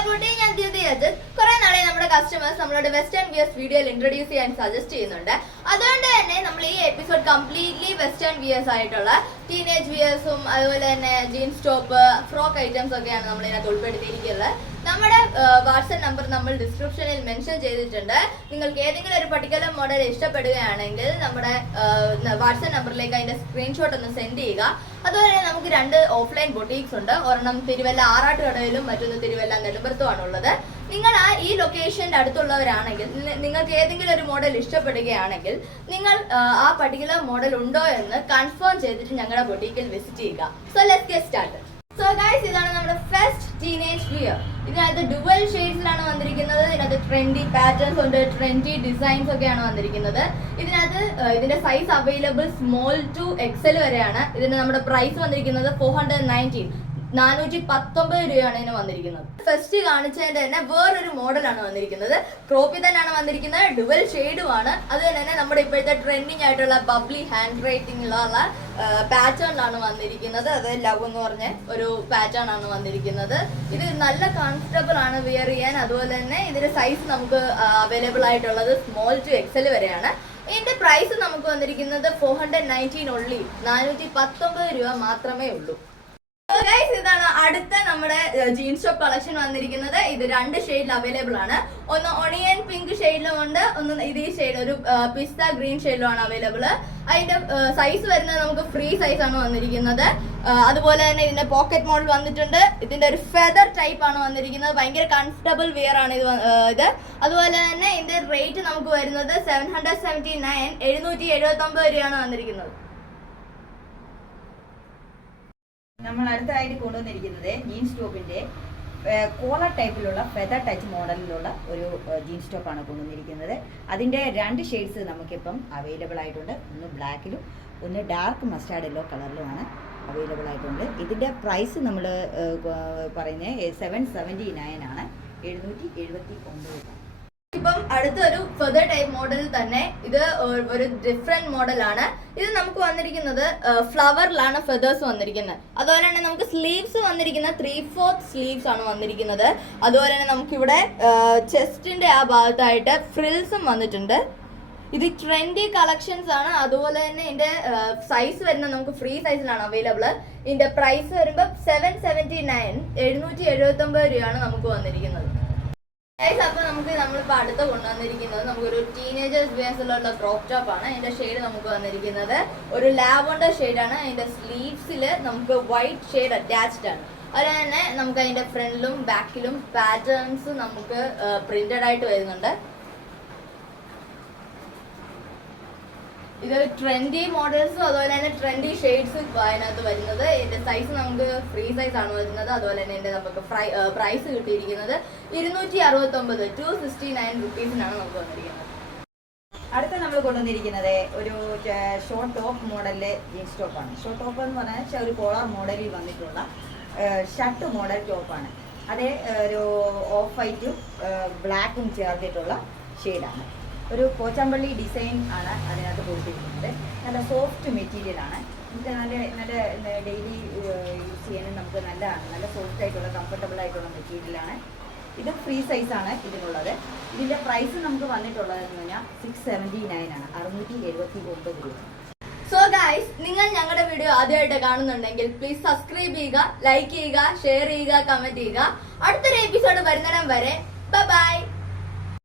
everybody, ഞാൻ ദിയജ് കുറേ നാളെ നമ്മുടെ കസ്റ്റമേഴ്സ് നമ്മളോട് വെസ്റ്റേൺ വിയർസ് വീഡിയോയിൽ ഇൻട്രൊഡ്യൂസ് ചെയ്യാൻ സജസ്റ്റ് ചെയ്യുന്നുണ്ട്. അതുകൊണ്ട് തന്നെ നമ്മൾ ഈ എപ്പിസോഡ് കംപ്ലീറ്റ്ലി വെസ്റ്റേൺ വിയർസ് ആയിട്ടുള്ള ടീനേജ് വിയർസും അതുപോലെ തന്നെ ജീൻസ് ടോപ്പ് ഫ്രോക്ക് ഐറ്റംസ് ഒക്കെയാണ് നമ്മൾ ഇതിനകത്ത് ഉൾപ്പെടുത്തിയിരിക്കുന്നത്. നമ്മുടെ വാട്സ്ആപ്പ് നമ്പർ നമ്മൾ ഡിസ്ക്രിപ്ഷനിൽ മെൻഷൻ ചെയ്തിട്ടുണ്ട്. നിങ്ങൾക്ക് ഏതെങ്കിലും ഒരു പർട്ടിക്കുലർ മോഡൽ ഇഷ്ടപ്പെടുകയാണെങ്കിൽ നമ്മുടെ വാട്സ്ആപ്പ് നമ്പറിലേക്ക് അതിന്റെ സ്ക്രീൻഷോട്ട് ഒന്ന് സെൻഡ് ചെയ്യുക. അതുപോലെ തന്നെ നമുക്ക് 2 ഓഫ്ലൈൻ ബൊട്ടീക്സ് ഉണ്ട്. ഒരെണ്ണം തിരുവല്ല ആറാട്ടുകടയിലും മറ്റൊന്ന് തിരുവല്ല നെടുമ്പുറത്തുമാണ് ഉള്ളത്. നിങ്ങൾ ഈ ലൊക്കേഷന്റെ അടുത്തുള്ളവരാണെങ്കിൽ നിങ്ങൾക്ക് ഏതെങ്കിലും ഒരു മോഡൽ ഇഷ്ടപ്പെടുകയാണെങ്കിൽ നിങ്ങൾ ആ പർട്ടിക്കുലർ മോഡൽ ഉണ്ടോ എന്ന് കൺഫേം ചെയ്തിട്ട് ഞങ്ങളുടെ ബൊട്ടീക്കിൽ വിസിറ്റ് ചെയ്യുക. So let's get started. So guys, ഇതാണ് നമ്മുടെ ഫസ്റ്റ് ടീനേജ് വിയർ. ഇതിനകത്ത് ഡുവൽ ഷെയ്ഡ്സിലാണ് വന്നിരിക്കുന്നത്. ഇതിനകത്ത് ട്രെൻഡി പാറ്റേൺസ് ഉണ്ട്, ട്രെൻഡി ഡിസൈൻസ് ഒക്കെയാണ് വന്നിരിക്കുന്നത്. ഇതിനകത്ത് ഇതിന്റെ size available small to XL വരെയാണ്. ഇതിന് നമ്മുടെ പ്രൈസ് വന്നിരിക്കുന്നത് 419 രൂപയാണ് ഇതിന് വന്നിരിക്കുന്നത്. ഫസ്റ്റ് കാണിച്ചതിന്റെ തന്നെ വേറൊരു മോഡലാണ് വന്നിരിക്കുന്നത്. ക്രോപ്പിൽ തന്നെയാണ് വന്നിരിക്കുന്നത്, ഡുവൽ ഷെയ്ഡുമാണ്. അത് തന്നെ നമ്മുടെ ഇപ്പോഴത്തെ ട്രെൻഡിങ് ആയിട്ടുള്ള ബബ്ലി ഹാൻഡ് റൈറ്റിംഗിലുള്ള പാറ്റേണിലാണ് വന്നിരിക്കുന്നത്. അത് ലവ് എന്ന് പറഞ്ഞ ഒരു പാറ്റേൺ ആണ് വന്നിരിക്കുന്നത്. ഇത് നല്ല കംഫർട്ടബിൾ ആണ് വിയർ ചെയ്യാൻ. അതുപോലെ തന്നെ ഇതിന്റെ സൈസ് നമുക്ക് അവൈലബിൾ ആയിട്ടുള്ളത് സ്മോൾ ടു എക്സൽ വരെയാണ്. ഇതിന്റെ പ്രൈസ് നമുക്ക് വന്നിരിക്കുന്നത് 419 ഓൺലി, 419 രൂപ മാത്രമേ ഉള്ളൂ. ഇതാണ് അടുത്ത നമ്മുടെ ജീൻസ് ടോപ്പ് കളക്ഷൻ വന്നിരിക്കുന്നത്. ഇത് 2 ഷെയ്ഡിൽ അവൈലബിൾ ആണ്. ഒന്ന് ഒണിയൻ പിങ്ക് ഷെയ്ഡിലും ഉണ്ട്, ഒന്ന് ഇതേ ഷെയ്ഡ് ഒരു പിസ്ത ഗ്രീൻ ഷെയ്ഡിലുമാണ് അവൈലബിൾ. അതിന്റെ സൈസ് വരുന്നത് നമുക്ക് ഫ്രീ സൈസ് ആണ് വന്നിരിക്കുന്നത്. അതുപോലെ തന്നെ ഇതിന്റെ പോക്കറ്റ് മോഡൽ വന്നിട്ടുണ്ട്. ഇതിന്റെ ഒരു ഫെദർ ടൈപ്പ് ആണ് വന്നിരിക്കുന്നത്. ഭയങ്കര കംഫർട്ടബിൾ വെയർ ആണ് ഇത്. അതുപോലെ തന്നെ ഇതിന്റെ റേറ്റ് നമുക്ക് വരുന്നത് 779 രൂപയാണ് വന്നിരിക്കുന്നത്. നമ്മൾ അടുത്തതായിട്ട് കൊണ്ടുവന്നിരിക്കുന്നത് ജീൻസ് ടോപ്പിന്റെ കോളർ ടൈപ്പിലുള്ള ഫെദർ ടച്ച് മോഡലിലുള്ള ഒരു ജീൻസ് ടോപ്പാണ് കൊണ്ടുവന്നിരിക്കുന്നത്. അതിന്റെ 2 ഷെയ്ഡ്സ് നമുക്കിപ്പം അവൈലബിൾ ആയിട്ടുണ്ട്. ഒന്ന് ബ്ലാക്കിലും ഒന്ന് ഡാർക്ക് മസ്റ്റാർഡ് യെല്ലോ കളറിലുമാണ് അവൈലബിൾ ആയിട്ടുണ്ട്. ഇതിന്റെ പ്രൈസ് നമ്മൾ പറയുന്നത് 779 ആണ്, 779. ഇപ്പം അടുത്തൊരു ഫെദർ ടൈപ്പ് മോഡൽ തന്നെ. ഇത് ഒരു ഡിഫറെന്റ് മോഡലാണ്. ഇത് നമുക്ക് വന്നിരിക്കുന്നത് ഫ്ലവറിലാണ് ഫെദേഴ്സ് വന്നിരിക്കുന്നത്. അതുപോലെ തന്നെ നമുക്ക് സ്ലീവ്സ് വന്നിരിക്കുന്നത് 3/4 സ്ലീവ്സ് ആണ് വന്നിരിക്കുന്നത്. അതുപോലെ തന്നെ നമുക്കിവിടെ ചെസ്റ്റിന്റെ ആ ഭാഗത്തായിട്ട് ഫ്രിൽസും വന്നിട്ടുണ്ട്. ഇത് ട്രെൻഡി കളക്ഷൻസ് ആണ്. അതുപോലെ തന്നെ ഇതിന്റെ സൈസ് വരുന്നത് നമുക്ക് ഫ്രീ സൈസിലാണ് അവൈലബിൾ. ഇതിന്റെ പ്രൈസ് വരുമ്പോൾ 779 രൂപയാണ് നമുക്ക് വന്നിരിക്കുന്നത്. അപ്പൊ നമ്മളിപ്പോ അടുത്ത് കൊണ്ടുവന്നിരിക്കുന്നത് നമുക്കൊരു ടീനേജേഴ്സ് വേഴ്സിലുള്ള ക്രോപ്പ് ടോപ്പ് ആണ്. ഇതിന്റെ ഷെയ്ഡ് നമുക്ക് വന്നിരിക്കുന്നത് ഒരു ലാവണ്ടർ ഷെയ്ഡാണ്. അതിന്റെ സ്ലീവ്സിൽ നമുക്ക് വൈറ്റ് ഷെയ്ഡ് അറ്റാച്ച്ഡ് ആണ്. അതുപോലെ തന്നെ നമുക്ക് അതിന്റെ ഫ്രണ്ടിലും ബാക്കിലും പാറ്റേൺസ് നമുക്ക് പ്രിന്റഡ് ആയിട്ട് വരുന്നുണ്ട്. ഇത് ട്രെൻഡി മോഡൽസും അതുപോലെ തന്നെ ട്രെൻഡി ഷെയ്ഡ്സും അതിനകത്ത് വരുന്നത്. ഇതിന്റെ സൈസ് നമുക്ക് ഫ്രീ സൈസ് ആണ് വരുന്നത്. അതുപോലെ തന്നെ ഇതിന്റെ നമുക്ക് പ്രൈസ് കിട്ടിയിരിക്കുന്നത് 269, 269 റുപ്പീസിനാണ് നമുക്ക് വന്നിരിക്കുന്നത്. അടുത്ത നമ്മൾ കൊണ്ടുവന്നിരിക്കുന്നത് ഒരു ഷോർട്ട് ടോപ്പ് മോഡലിലെ ജീൻസ് ടോപ്പാണ്. ഷോർട്ട് ടോപ്പ് എന്ന് പറഞ്ഞാൽ ഒരു കോളർ മോഡലിൽ വന്നിട്ടുള്ള ഷർട്ട് മോഡൽ ടോപ്പാണ്. അത് ഒരു ഓഫ് വൈറ്റും ബ്ലാക്കും ചേർത്തിട്ടുള്ള ഷെയ്ഡാണ്. ഒരു പോച്ചാമ്പള്ളി ഡിസൈൻ ആണ് അതിനകത്ത് കൊടുത്തിരിക്കുന്നത്. നല്ല സോഫ്റ്റ് മെറ്റീരിയൽ ആണ്. നമുക്ക് നല്ല ഡെയിലി യൂസ് ചെയ്യാനും നമുക്ക് നല്ലതാണ്. നല്ല സോഫ്റ്റ് ആയിട്ടുള്ള കംഫർട്ടബിൾ ആയിട്ടുള്ള മെറ്റീരിയലാണ്. ഇത് ഫ്രീ സൈസ് ആണ് ഇതിനുള്ളത്. ഇതിൻ്റെ പ്രൈസ് നമുക്ക് വന്നിട്ടുള്ളതെന്ന് പറഞ്ഞാൽ 679 ആണ്, 679 രൂപ. സോ ഗൈസ്, നിങ്ങൾ ഞങ്ങളുടെ വീഡിയോ ആദ്യമായിട്ട് കാണുന്നുണ്ടെങ്കിൽ പ്ലീസ് സബ്സ്ക്രൈബ് ചെയ്യുക, ലൈക്ക് ചെയ്യുക, ഷെയർ ചെയ്യുക, കമന്റ് ചെയ്യുക. അടുത്തൊരു എപ്പിസോഡ് വരുന്നിടം വരെ ബൈ.